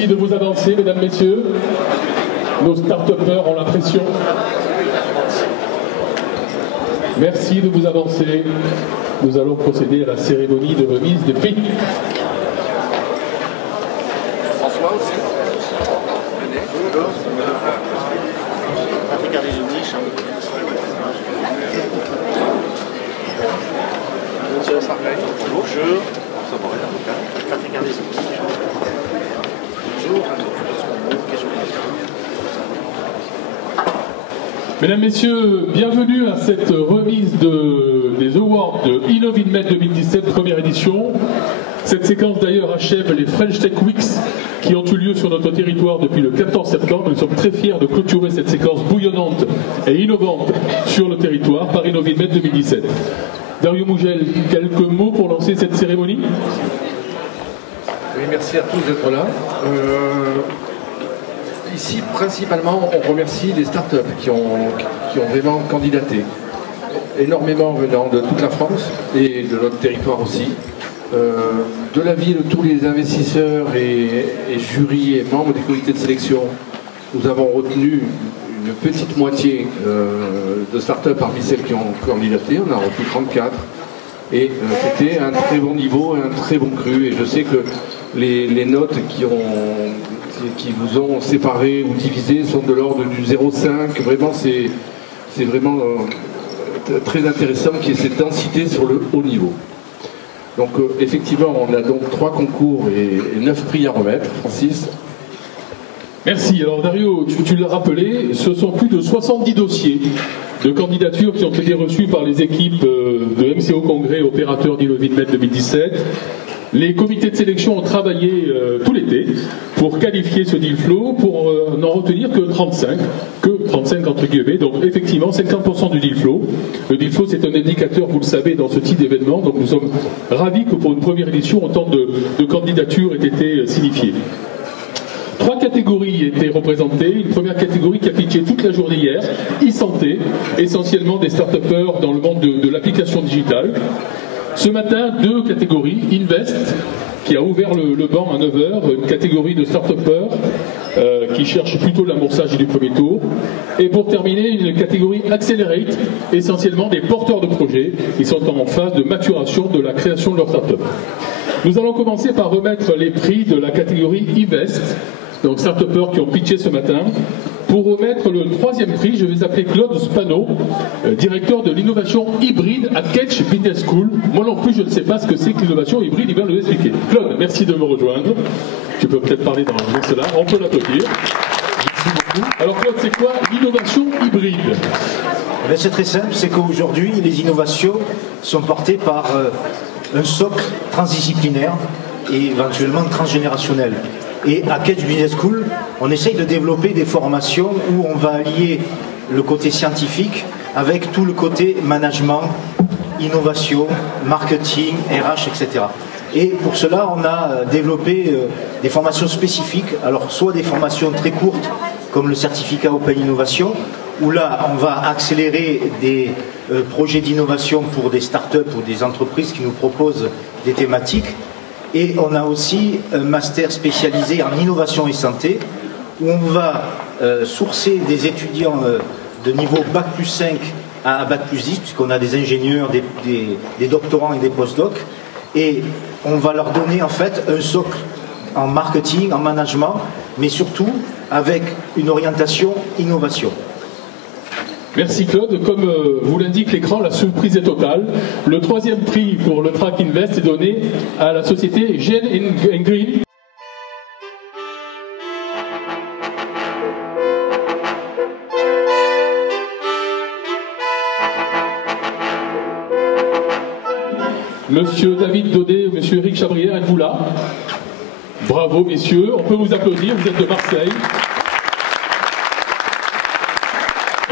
Merci de vous avancer, mesdames, messieurs. Nos start-upers ont la pression. Merci de vous avancer. Nous allons procéder à la cérémonie de remise des prix. François aussi. Bonjour. Mesdames, Messieurs, bienvenue à cette remise des Awards de InnoVinmed 2017, première édition. Cette séquence d'ailleurs achève les French Tech Weeks qui ont eu lieu sur notre territoire depuis le 14 septembre. Nous sommes très fiers de clôturer cette séquence bouillonnante et innovante sur le territoire par InnoVinmed 2017. Dario Mougel, quelques mots pour lancer cette cérémonie? Oui, merci à tous d'être là. Ici, principalement, on remercie les startups qui ont vraiment candidaté. Énormément venant de toute la France et de notre territoire aussi. De l'avis de tous les investisseurs et jurys et membres des comités de sélection, nous avons retenu une petite moitié de startups parmi celles qui ont candidaté. On a retenu 34. Et c'était un très bon niveau et un très bon cru. Et je sais que les notes qui vous ont séparé ou divisé sont de l'ordre du 0,5. Vraiment, c'est vraiment très intéressant qu'il y ait cette densité sur le haut niveau. Donc effectivement, on a donc 3 concours et 9 prix à remettre. Francis. Merci. Alors Dario, tu l'as rappelé, ce sont plus de 70 dossiers de candidatures qui ont été reçus par les équipes de MCO Congrès opérateurs d'InnoVinmed 2017. Les comités de sélection ont travaillé tout l'été pour qualifier ce deal flow, pour n'en retenir que 35 entre guillemets, donc effectivement 50% du deal flow. Le deal flow, c'est un indicateur, vous le savez, dans ce type d'événement, donc nous sommes ravis que pour une première édition, autant de candidatures aient été signifiées. 3 catégories étaient représentées. Une première catégorie qui a pitché toute la journée hier, e-santé, essentiellement des start-upers dans le monde de l'application digitale. Ce matin, 2 catégories, Invest, qui a ouvert le banc à 9h, une catégorie de start-upers qui cherchent plutôt l'amorçage du premier tour. Et pour terminer, une catégorie Accelerate, essentiellement des porteurs de projets qui sont en phase de maturation de la création de leur start-up. Nous allons commencer par remettre les prix de la catégorie Invest, donc start-upers qui ont pitché ce matin. Pour remettre le 3e prix, je vais appeler Claude Spano, directeur de l'innovation hybride à Catch Business School. Moi non plus, je ne sais pas ce que c'est que l'innovation hybride, il vient de l'expliquer. Claude, merci de me rejoindre. Tu peux peut-être parler dans cela, on peut l'applaudir. Merci beaucoup. Alors Claude, c'est quoi l'innovation hybride? C'est très simple, c'est qu'aujourd'hui, les innovations sont portées par un socle transdisciplinaire et éventuellement transgénérationnel. Et à Catch Business School, on essaye de développer des formations où on va allier le côté scientifique avec tout le côté management, innovation, marketing, RH, etc. Et pour cela, on a développé des formations spécifiques, alors soit des formations très courtes, comme le certificat Open Innovation, où là, on va accélérer des projets d'innovation pour des startups ou des entreprises qui nous proposent des thématiques. Et on a aussi un master spécialisé en innovation et santé, où on va sourcer des étudiants de niveau Bac plus 5 à Bac plus 10, puisqu'on a des ingénieurs, des doctorants et des postdocs. Et on va leur donner en fait un socle en marketing, en management, mais surtout avec une orientation innovation. Merci Claude. Comme vous l'indique l'écran, la surprise est totale. Le 3e prix pour le Track Invest est donné à la société Gen & Green. Monsieur David Daudet, monsieur Eric Chabrière, êtes-vous là? Bravo messieurs, on peut vous applaudir, vous êtes de Marseille.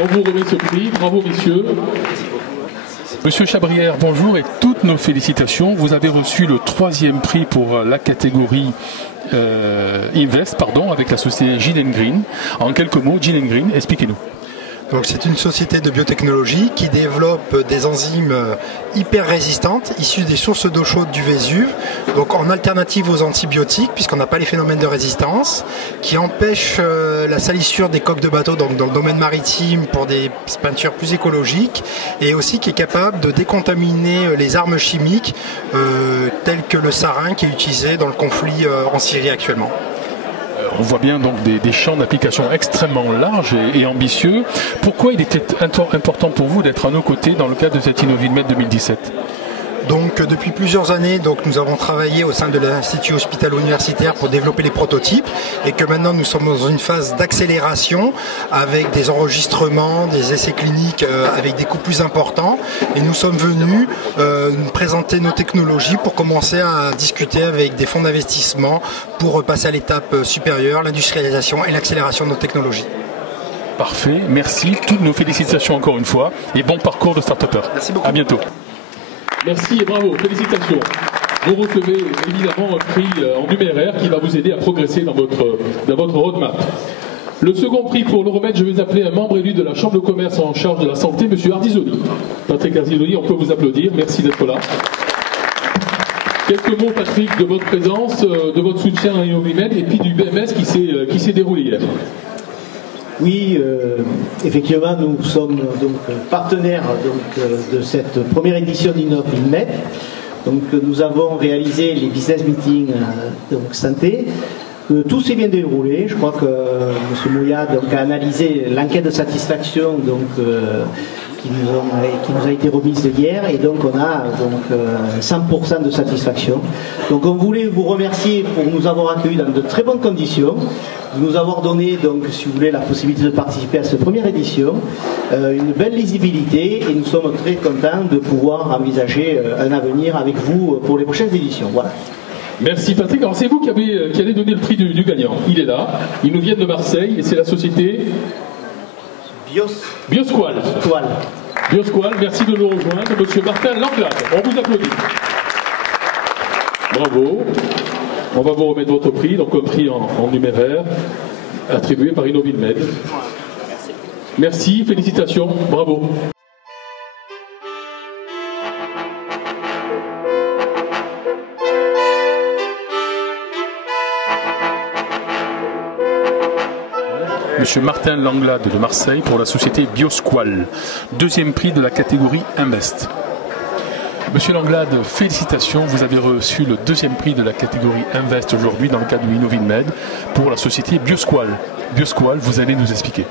On vous remet ce prix, bravo messieurs. Monsieur Chabrière, bonjour et toutes nos félicitations. Vous avez reçu le 3e prix pour la catégorie Invest, avec la société Gen & Green. En quelques mots, Gen & Green, expliquez-nous. Donc c'est une société de biotechnologie qui développe des enzymes hyper résistantes issues des sources d'eau chaude du Vésuve, donc en alternative aux antibiotiques puisqu'on n'a pas les phénomènes de résistance, qui empêchent la salissure des coques de bateaux donc dans le domaine maritime pour des peintures plus écologiques, et aussi qui est capable de décontaminer les armes chimiques telles que le sarin qui est utilisé dans le conflit en Syrie actuellement. On voit bien donc des champs d'application extrêmement larges et ambitieux. Pourquoi il était important pour vous d'être à nos côtés dans le cadre de cette InnoVinMed 2017 ? Donc depuis plusieurs années, nous avons travaillé au sein de l'Institut hospitalo-universitaire pour développer les prototypes, et que maintenant nous sommes dans une phase d'accélération avec des enregistrements, des essais cliniques avec des coûts plus importants, et nous sommes venus nous présenter nos technologies pour commencer à discuter avec des fonds d'investissement pour passer à l'étape supérieure, l'industrialisation et l'accélération de nos technologies. Parfait, merci, toutes nos félicitations encore une fois, et bon parcours de start-upper. Merci beaucoup. À bientôt. Merci et bravo, félicitations. Vous recevez évidemment un prix en numéraire qui va vous aider à progresser dans votre roadmap. Le second prix, pour le remettre, je vais appeler un membre élu de la Chambre de commerce en charge de la santé, M. Ardizoni. Patrick Ardizoni, on peut vous applaudir, merci d'être là. Quelques mots, Patrick, de votre présence, de votre soutien à InnoVinMed et puis du BMS qui s'est déroulé hier. Oui, effectivement, nous sommes donc partenaires de cette première édition d'InnoVinMed. Donc, nous avons réalisé les business meetings santé. Tout s'est bien déroulé. Je crois que M. Mouya a analysé l'enquête de satisfaction qui nous a été remise hier, et donc on a 100% de satisfaction. Donc on voulait vous remercier pour nous avoir accueillis dans de très bonnes conditions, de nous avoir donné, donc, si vous voulez, la possibilité de participer à cette première édition, une belle lisibilité, et nous sommes très contents de pouvoir envisager un avenir avec vous pour les prochaines éditions. Voilà. Merci Patrick. Alors c'est vous qui allez donner le prix du gagnant. Il est là, il nous vient de Marseille et c'est la société Biosqual. Biosqual, merci de nous rejoindre. Monsieur Martin Langlade, on vous applaudit. Bravo. On va vous remettre votre prix, donc un prix en numéraire, attribué par InnoVinMed. Merci, félicitations, bravo. Monsieur Martin Langlade de Marseille pour la société Biosqual. Deuxième prix de la catégorie Invest. Monsieur Langlade, félicitations, vous avez reçu le deuxième prix de la catégorie Invest aujourd'hui dans le cadre de InnoVinMed pour la société Biosqual. Biosqual, vous allez nous expliquer.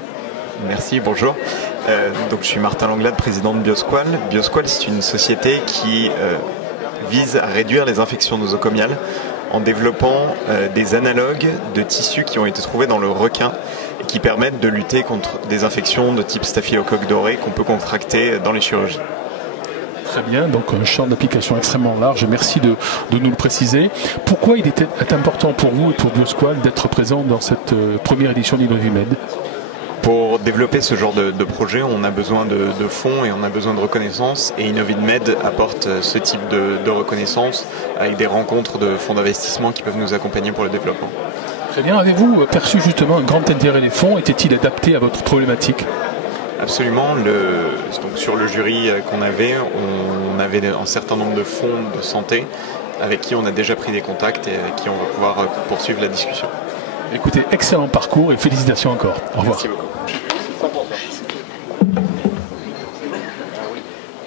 Merci, bonjour. Donc, je suis Martin Langlade, président de Biosqual. Biosqual, c'est une société qui vise à réduire les infections nosocomiales en développant des analogues de tissus qui ont été trouvés dans le requin et qui permettent de lutter contre des infections de type staphylocoque doré qu'on peut contracter dans les chirurgies. Très bien, donc un champ d'application extrêmement large, merci de nous le préciser. Pourquoi il était important pour vous et pour Biosqual d'être présent dans cette première édition d'InnoVinMed ? Pour développer ce genre de projet, on a besoin de fonds et on a besoin de reconnaissance, et InnoVinMed apporte ce type de reconnaissance avec des rencontres de fonds d'investissement qui peuvent nous accompagner pour le développement. Très bien, avez-vous perçu justement un grand intérêt des fonds? Était-il adapté à votre problématique? Absolument. Donc sur le jury qu'on avait, on avait un certain nombre de fonds de santé avec qui on a déjà pris des contacts et avec qui on va pouvoir poursuivre la discussion. Écoutez, excellent parcours et félicitations encore. Au revoir. Merci beaucoup.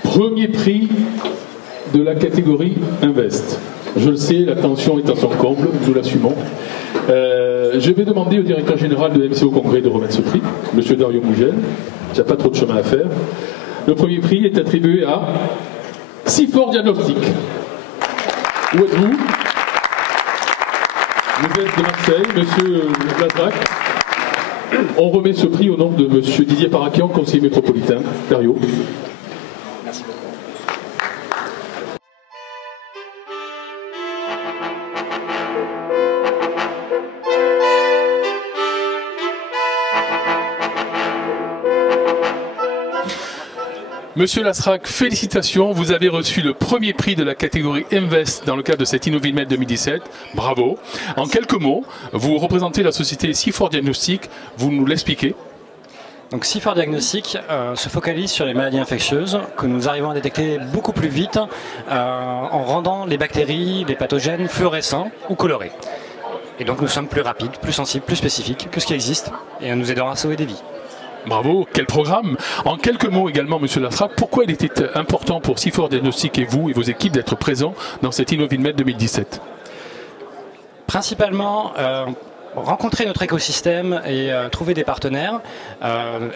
Premier prix de la catégorie Invest. Je le sais, la tension est à son comble, nous l'assumons. Je vais demander au directeur général de MCO Congrès de remettre ce prix, M. Dario Mougel. Il n'y a pas trop de chemin à faire. Le premier prix est attribué à Sifor Diagnostic. Où êtes-vous? Vous êtes de Marseille, monsieur Lazrac. On remet ce prix au nom de monsieur Didier Parakian, conseiller métropolitain. Dario. Merci beaucoup. Monsieur Lasrac, félicitations, vous avez reçu le premier prix de la catégorie Invest dans le cadre de cette InnoVinMed 2017. Bravo. En quelques mots, vous représentez la société Sifor Diagnostic, vous nous l'expliquez? Donc CIFOR Diagnostic se focalise sur les maladies infectieuses que nous arrivons à détecter beaucoup plus vite en rendant les bactéries, les pathogènes fluorescents ou colorés. Et donc nous sommes plus rapides, plus sensibles, plus spécifiques que ce qui existe et nous aidons à sauver des vies. Bravo, quel programme! En quelques mots également, Monsieur Lastrac, pourquoi il était important pour CIFOR Diagnostic et vous et vos équipes d'être présents dans cette InnoVinMed 2017? Principalement, rencontrer notre écosystème et trouver des partenaires,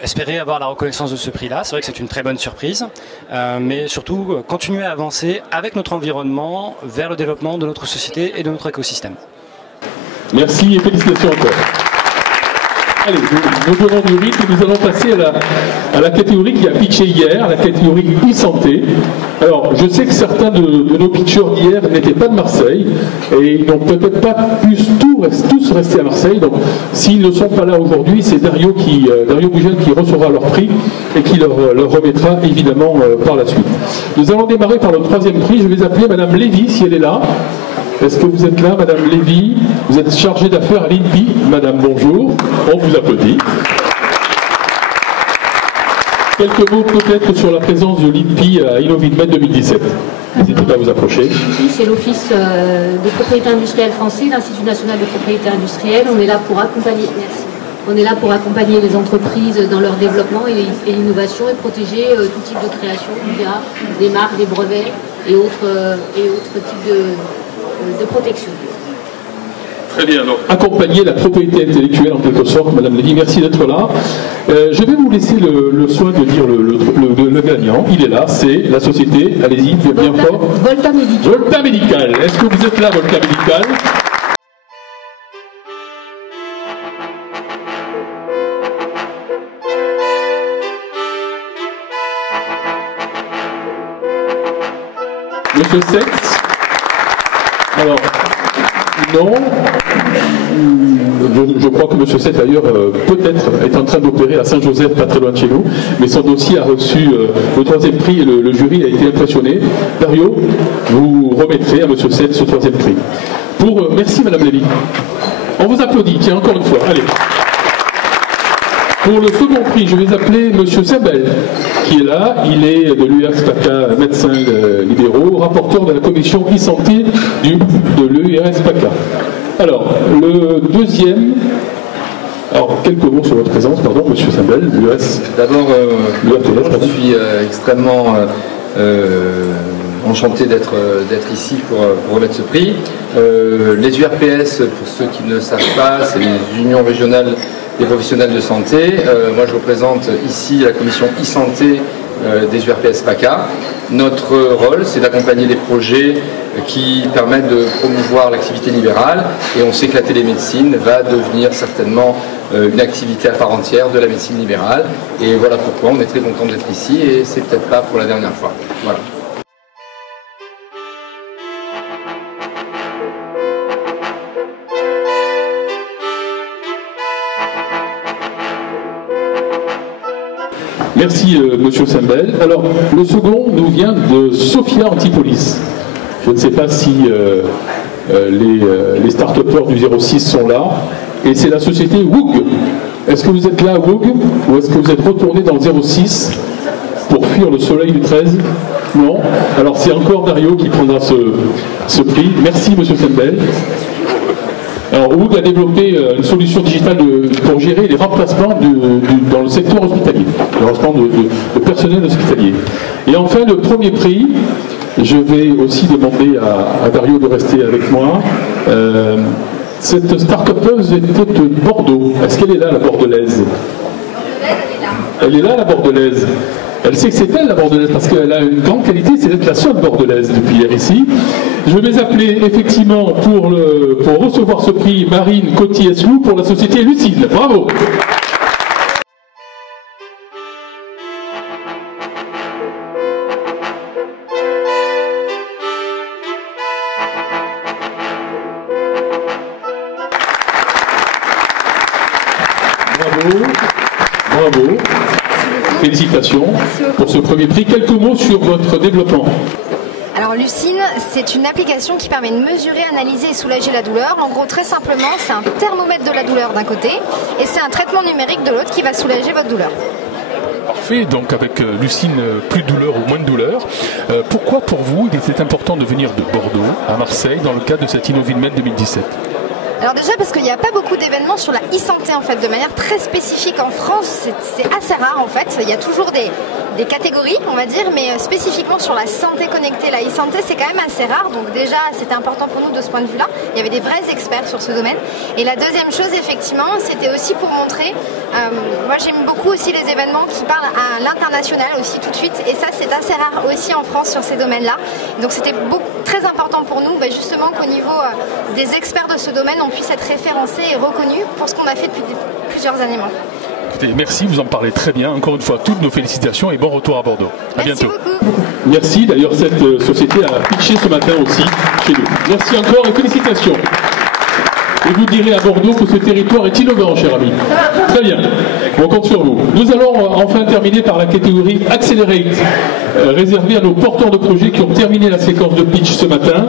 espérer avoir la reconnaissance de ce prix-là, c'est vrai que c'est une très bonne surprise, mais surtout continuer à avancer avec notre environnement vers le développement de notre société et de notre écosystème. Merci et félicitations encore. Allez, nous donnons du rythme et nous allons passer à la catégorie qui a pitché hier, la catégorie e-santé. Alors, je sais que certains de nos pitchers d'hier n'étaient pas de Marseille et ils n'ont peut-être pas pu tous rester à Marseille. Donc, s'ils ne sont pas là aujourd'hui, c'est Dario Bougel qui recevra leur prix et qui leur remettra évidemment par la suite. Nous allons démarrer par le troisième prix. Je vais appeler Madame Lévy si elle est là. Est-ce que vous êtes là, Madame Lévy? Vous êtes chargée d'affaires à l'INPI. Madame, bonjour. On vous applaudit. Quelques mots peut-être sur la présence de l'INPI à InnoVinMed 2017. N'hésitez pas à vous approcher. L'INPI, c'est l'Office de propriété industrielle français, l'Institut national de propriété industrielle. On est là pour accompagner, on est là pour accompagner les entreprises dans leur développement et l'innovation et protéger tout type de création via des marques, des brevets et autres types de protection. Très bien, donc accompagner la propriété intellectuelle en quelque sorte, Madame Lévy, merci d'être là. Je vais vous laisser le soin de dire le gagnant. Il est là, c'est la société, allez-y, bien fort. Volta Medical. Volta Medical. Est-ce que vous êtes là, Volta Medical? Monsieur Sex? Alors, non. Je crois que M. Seth, d'ailleurs, peut-être est en train d'opérer à Saint-Joseph, pas très loin de chez nous, mais son dossier a reçu le troisième prix et le jury a été impressionné. Dario, vous remettrez à M. Seth ce troisième prix. Merci, Mme Lévy. On vous applaudit, tiens, encore une fois. Allez. Pour le second prix, je vais appeler M. Sabel, qui est là. Il est de l'URSPACA, médecin libéraux, rapporteur de la commission e-santé de l'URSPACA. Alors, le deuxième... Alors, quelques mots sur votre présence, pardon, M. Sabel, l'URS. D'abord, je suis extrêmement enchanté d'être ici pour remettre ce prix. Les URPS, pour ceux qui ne le savent pas, c'est les unions régionales des professionnels de santé. Moi, je représente ici la commission e-santé des URPS PACA. Notre rôle, c'est d'accompagner les projets qui permettent de promouvoir l'activité libérale. Et on sait que la télémédecine va devenir certainement une activité à part entière de la médecine libérale. Et voilà pourquoi on est très content d'être ici et c'est peut-être pas pour la dernière fois. Voilà. Merci, Monsieur Sembel. Alors, le second nous vient de Sophia Antipolis. Je ne sais pas si les start-upers du 06 sont là. Et c'est la société WOOG. Est-ce que vous êtes là, WOOG? Ou est-ce que vous êtes retourné dans le 06 pour fuir le soleil du 13? Non. Alors, c'est encore Dario qui prendra ce prix. Merci, Monsieur Sembel. Alors, WOOG a développé une solution digitale pour gérer les remplacements dans le secteur hospitalier, le remplacement de personnel hospitalier. Et enfin, le premier prix, je vais aussi demander à Dario de rester avec moi. Cette start-upeuse était de Bordeaux. Est-ce qu'elle est là, la Bordelaise? Elle est là, la Bordelaise. Elle sait que c'est elle, la Bordelaise, parce qu'elle a une grande qualité, c'est d'être la seule Bordelaise depuis hier ici. Je vais appeler effectivement pour recevoir ce prix Marine Coty-Eslou pour la société Lucide. Bravo. Bravo. Félicitations pour ce premier prix. Quelques mots sur votre développement. Alors Lucine, c'est une application qui permet de mesurer, analyser et soulager la douleur. En gros, très simplement, c'est un thermomètre de la douleur d'un côté et c'est un traitement numérique de l'autre qui va soulager votre douleur. Parfait, donc avec Lucine, plus de douleur ou moins de douleur. Pourquoi pour vous il était important de venir de Bordeaux à Marseille dans le cadre de cette InnoVinMed 2017 ? Alors déjà parce qu'il n'y a pas beaucoup d'événements sur la e-santé en fait, de manière très spécifique en France, c'est assez rare en fait. Il y a toujours des catégories on va dire, mais spécifiquement sur la santé connectée, la e-santé c'est quand même assez rare. Donc déjà c'était important pour nous de ce point de vue là, il y avait des vrais experts sur ce domaine. Et la deuxième chose effectivement c'était aussi pour montrer, moi j'aime beaucoup aussi les événements qui parlent à l'international aussi tout de suite. Et ça c'est assez rare aussi en France sur ces domaines là. Donc c'était très important pour nous justement qu'au niveau des experts de ce domaine on puisse être référencé et reconnu pour ce qu'on a fait depuis plusieurs années maintenant. Écoutez, merci, vous en parlez très bien. Encore une fois, toutes nos félicitations et bon retour à Bordeaux. À bientôt. Beaucoup. Merci, d'ailleurs cette société a pitché ce matin aussi chez nous. Merci encore et félicitations. Et vous direz à Bordeaux que ce territoire est innovant, cher ami. Très bien, on compte sur vous. Nous allons enfin terminer par la catégorie Accelerate, réservée à nos porteurs de projets qui ont terminé la séquence de pitch ce matin.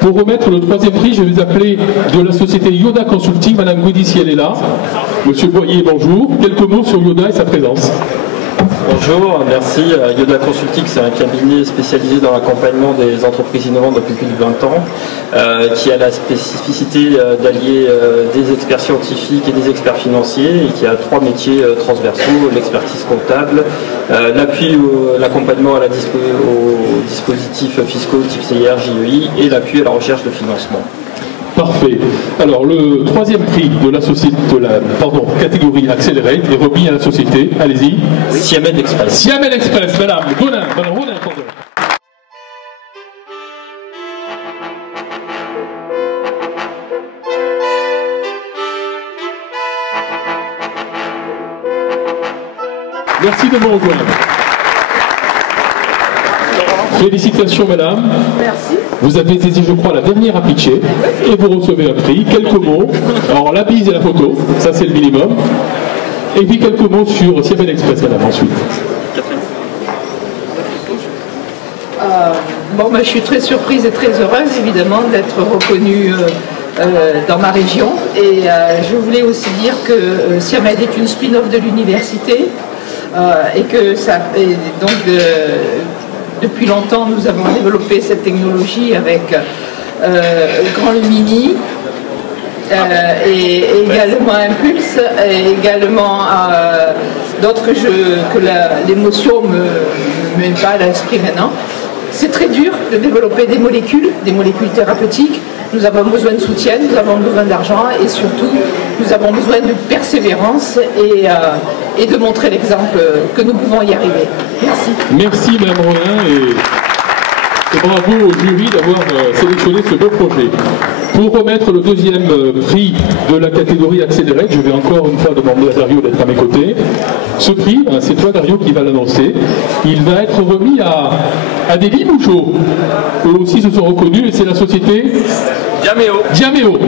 Pour remettre le troisième prix, je vais appeler de la société Yoda Consulting, Madame Goudy, si elle est là. Monsieur Boyer, bonjour. Quelques mots sur Yoda et sa présence. Bonjour, merci. Yoda Consulting, c'est un cabinet spécialisé dans l'accompagnement des entreprises innovantes depuis plus de 20 ans, qui a la spécificité d'allier des experts scientifiques et des experts financiers, et qui a 3 métiers transversaux, l'expertise comptable, l'appui, l'accompagnement aux dispositifs fiscaux type CIR, JEI, et l'appui à la recherche de financement. Parfait. Alors, le troisième prix de la société, catégorie Accelerate est remis à la société. Allez-y. Siamen Express. Siamen Express, madame Ronin, pardon. Merci de nous rejoindre. Félicitations, madame. Merci. Vous avez été, je crois, la dernière à pitcher et vous recevez un prix. Quelques mots. Alors, la bise et la photo, ça c'est le minimum. Et puis quelques mots sur Siamen Express, madame, ensuite. Je suis très surprise et très heureuse, évidemment, d'être reconnue dans ma région. Et je voulais aussi dire que Siamen est une spin-off de l'université et que ça. Et donc, depuis longtemps, nous avons développé cette technologie avec Grand Lumini et également Impulse, et également d'autres que l'émotion me met pas à l'esprit maintenant. C'est très dur de développer des molécules thérapeutiques. Nous avons besoin de soutien, nous avons besoin d'argent et surtout nous avons besoin de persévérance et de montrer l'exemple que nous pouvons y arriver. Merci. Merci Mme Ronin et bravo au jury d'avoir sélectionné ce beau projet. Pour remettre le deuxième prix de la catégorie Accelerate, je vais encore une fois demander à Dario d'être à mes côtés. Ce prix, c'est toi Dario qui va l'annoncer. Il va être remis à des limougeaux. Eux aussi se sont reconnus et c'est la société Diaméo.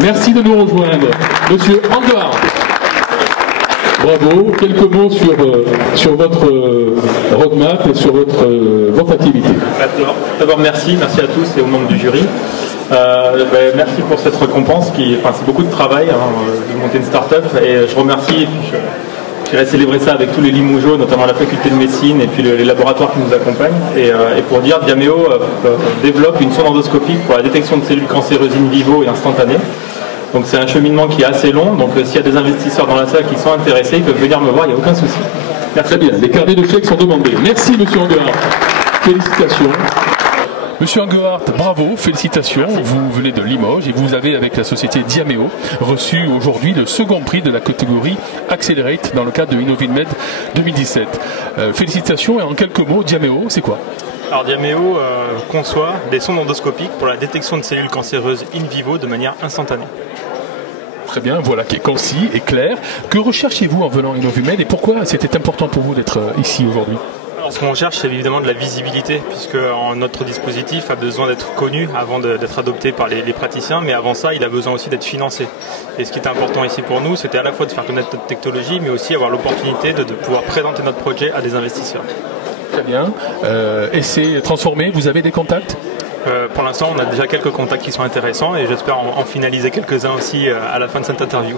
Merci de nous rejoindre. Monsieur Angard. Bravo. Quelques mots sur votre roadmap et sur votre activité. D'abord, merci à tous et aux membres du jury. Merci pour cette récompense c'est beaucoup de travail de monter une start-up et je remercie et puis j'irai célébrer ça avec tous les Limougeaux, notamment la faculté de médecine et puis les laboratoires qui nous accompagnent. Et pour dire, Diaméo développe une sonde endoscopique pour la détection de cellules cancéreuses in vivo et instantanées. Donc c'est un cheminement qui est assez long, donc s'il y a des investisseurs dans la salle qui sont intéressés, ils peuvent venir me voir, il n'y a aucun souci. Très bien, les carnets de chèques sont demandés. Merci Monsieur Angard. Félicitations. Monsieur Angehart, bravo, félicitations. Merci. Vous venez de Limoges et vous avez, avec la société Diaméo, reçu aujourd'hui le second prix de la catégorie Accelerate dans le cadre de InnoVinMed 2017. Félicitations et en quelques mots, Diaméo, c'est quoi ? Alors Diaméo conçoit des sondes endoscopiques pour la détection de cellules cancéreuses in vivo de manière instantanée. Très bien, voilà qui est concis et clair. Que recherchez-vous en venant à InnoVinMed et pourquoi c'était important pour vous d'être ici aujourd'hui ? Alors, ce qu'on cherche, c'est évidemment de la visibilité, puisque notre dispositif a besoin d'être connu avant d'être adopté par les praticiens, mais avant ça, il a besoin aussi d'être financé. Et ce qui était important ici pour nous, c'était à la fois de faire connaître notre technologie, mais aussi avoir l'opportunité de pouvoir présenter notre projet à des investisseurs. Très bien. Essai transformé, vous avez des contacts ? Pour l'instant, on a déjà quelques contacts qui sont intéressants et j'espère en finaliser quelques-uns aussi à la fin de cette interview.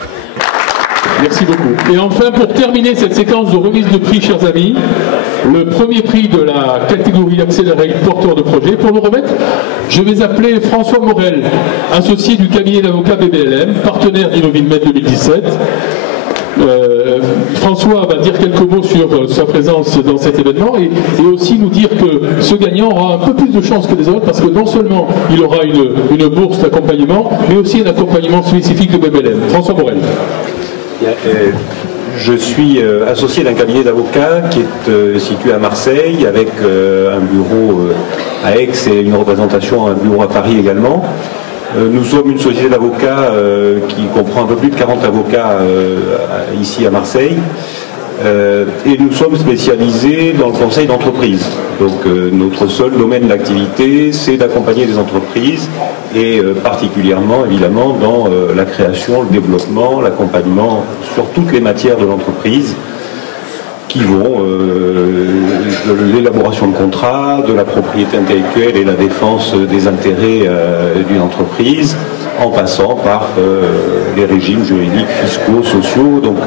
Merci beaucoup. Et enfin, pour terminer cette séquence de remise de prix, chers amis, le premier prix de la catégorie Accelerate porteur de projet. Pour le remettre, je vais appeler François Morel, associé du cabinet d'avocats BBLM, partenaire d'InnoVinmed 2017. François va dire quelques mots sur sa présence dans cet événement et aussi nous dire que ce gagnant aura un peu plus de chance que les autres parce que non seulement il aura une bourse d'accompagnement, mais aussi un accompagnement spécifique de BBLM. François Morel. Je suis associé d'un cabinet d'avocats qui est situé à Marseille avec un bureau à Aix et une représentation, un bureau à Paris également. Nous sommes une société d'avocats qui comprend un peu plus de 40 avocats ici à Marseille et nous sommes spécialisés dans le conseil d'entreprise. Donc notre seul domaine d'activité, c'est d'accompagner les entreprises et particulièrement évidemment dans la création, le développement, l'accompagnement sur toutes les matières de l'entreprise qui vont de l'élaboration de contrats, de la propriété intellectuelle et la défense des intérêts d'une entreprise, en passant par les régimes juridiques, fiscaux, sociaux. Donc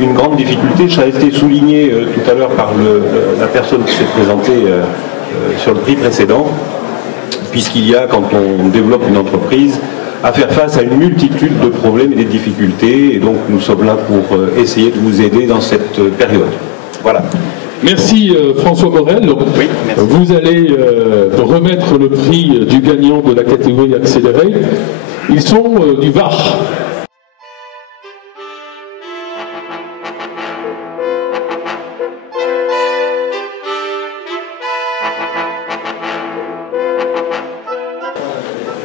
une grande difficulté, ça a été souligné tout à l'heure par la personne qui s'est présentée sur le prix précédent, puisqu'il y a, quand on développe une entreprise, à faire face à une multitude de problèmes et de difficultés, et donc nous sommes là pour essayer de vous aider dans cette période. Voilà. Merci François Morel. Oui, merci. Vous allez remettre le prix du gagnant de la catégorie Accelerate. Ils sont du Var.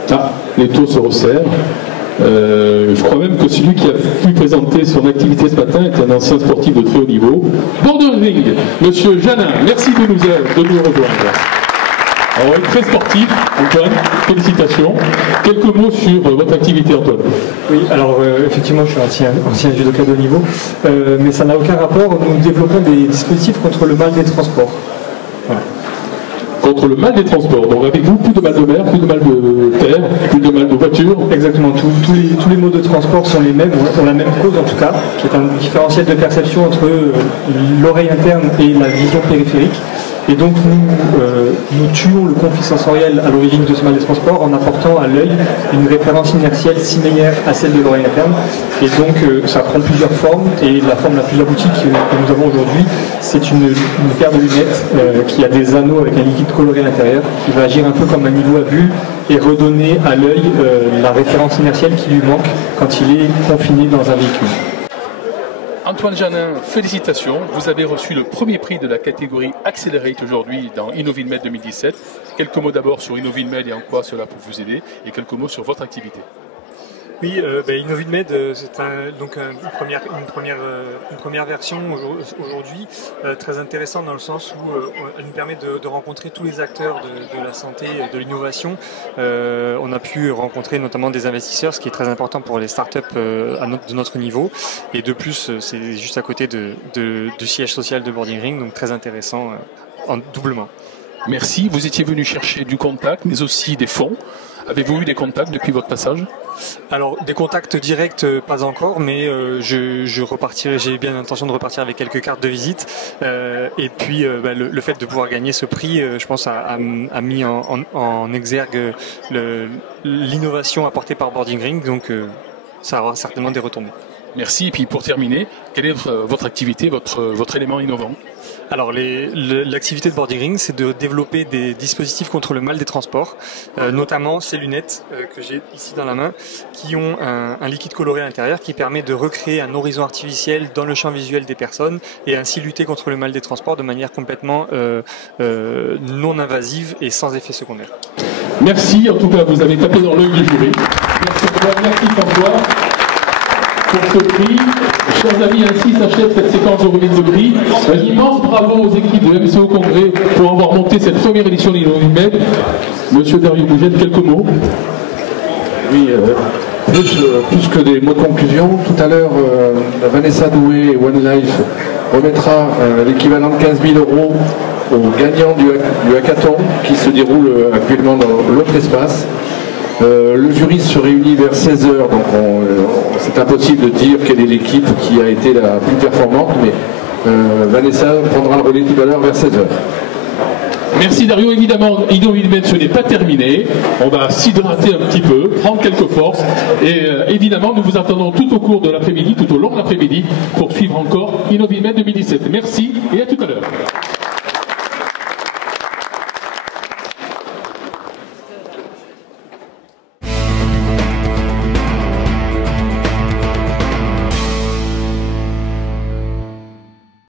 Ah, les taux se resserrent. Je crois même que celui qui a pu présenter son activité ce matin est un ancien sportif de très haut niveau. Bordering, Monsieur Janin, merci de nous rejoindre. Alors, il est très sportif, Antoine, félicitations. Quelques mots sur votre activité, Antoine. Oui, alors effectivement, je suis ancien judoka de haut niveau, mais ça n'a aucun rapport. Nous développons des dispositifs contre le mal des transports. Voilà. Contre le mal des transports. Donc avec vous, plus de mal de mer, plus de mal de terre, plus de mal de voiture. Exactement. Tous les modes de transport sont les mêmes, ont la même cause en tout cas, qui est un différentiel de perception entre l'oreille interne et la vision périphérique. Et donc nous tuons le conflit sensoriel à l'origine de ce mal des transports en apportant à l'œil une référence inertielle similaire à celle de l'oreille interne. Et donc ça prend plusieurs formes, et la forme la plus aboutie que nous avons aujourd'hui, c'est une paire de lunettes qui a des anneaux avec un liquide coloré à l'intérieur, qui va agir un peu comme un niveau à bulle et redonner à l'œil la référence inertielle qui lui manque quand il est confiné dans un véhicule. Antoine Janin, félicitations. Vous avez reçu le premier prix de la catégorie Accelerate aujourd'hui dans InnoVinmed 2017. Quelques mots d'abord sur InnoVinmed et en quoi cela peut vous aider, et quelques mots sur votre activité. Oui, InnoVinmed, c'est une première version aujourd'hui, très intéressante dans le sens où elle nous permet de rencontrer tous les acteurs de la santé, de l'innovation. On a pu rencontrer notamment des investisseurs, ce qui est très important pour les startups de notre niveau. Et de plus, c'est juste à côté du siège social de Boarding Ring, donc très intéressant en doublement. Merci. Vous étiez venu chercher du contact, mais aussi des fonds. Avez-vous eu des contacts depuis votre passage ? Alors, des contacts directs, pas encore, mais j'ai bien l'intention de repartir avec quelques cartes de visite. Et puis, le fait de pouvoir gagner ce prix, je pense, a mis en exergue l'innovation apportée par Boarding Ring. Donc, ça aura certainement des retombées. Merci. Et puis, pour terminer, quelle est votre activité, votre élément innovant ? Alors l'activité de Boarding Ring, c'est de développer des dispositifs contre le mal des transports, notamment ces lunettes que j'ai ici dans la main, qui ont un liquide coloré à l'intérieur qui permet de recréer un horizon artificiel dans le champ visuel des personnes et ainsi lutter contre le mal des transports de manière complètement non invasive et sans effet secondaire. Merci, en tout cas vous avez tapé dans l'œil du jury. Merci François. pour ce prix. Chers amis, ainsi s'achève cette séquence de remise de prix. Un immense bravo aux équipes de MCO Congrès pour avoir monté cette première édition d'InnoviMed. Monsieur Dario Bougette, quelques mots. Oui, plus que des mots de conclusion, tout à l'heure, Vanessa Doué et One Life remettra l'équivalent de 15 000 € aux gagnants du hackathon qui se déroule actuellement dans l'autre espace. Le jury se réunit vers 16h, donc c'est impossible de dire quelle est l'équipe qui a été la plus performante, mais Vanessa prendra le relais tout à l'heure vers 16h. Merci Dario. Évidemment, InnoviMed, ce n'est pas terminé. On va s'hydrater un petit peu, prendre quelques forces. Et évidemment, nous vous attendons tout au cours de l'après-midi, tout au long de l'après-midi, pour suivre encore InnoviMed 2017. Merci et à tout à l'heure.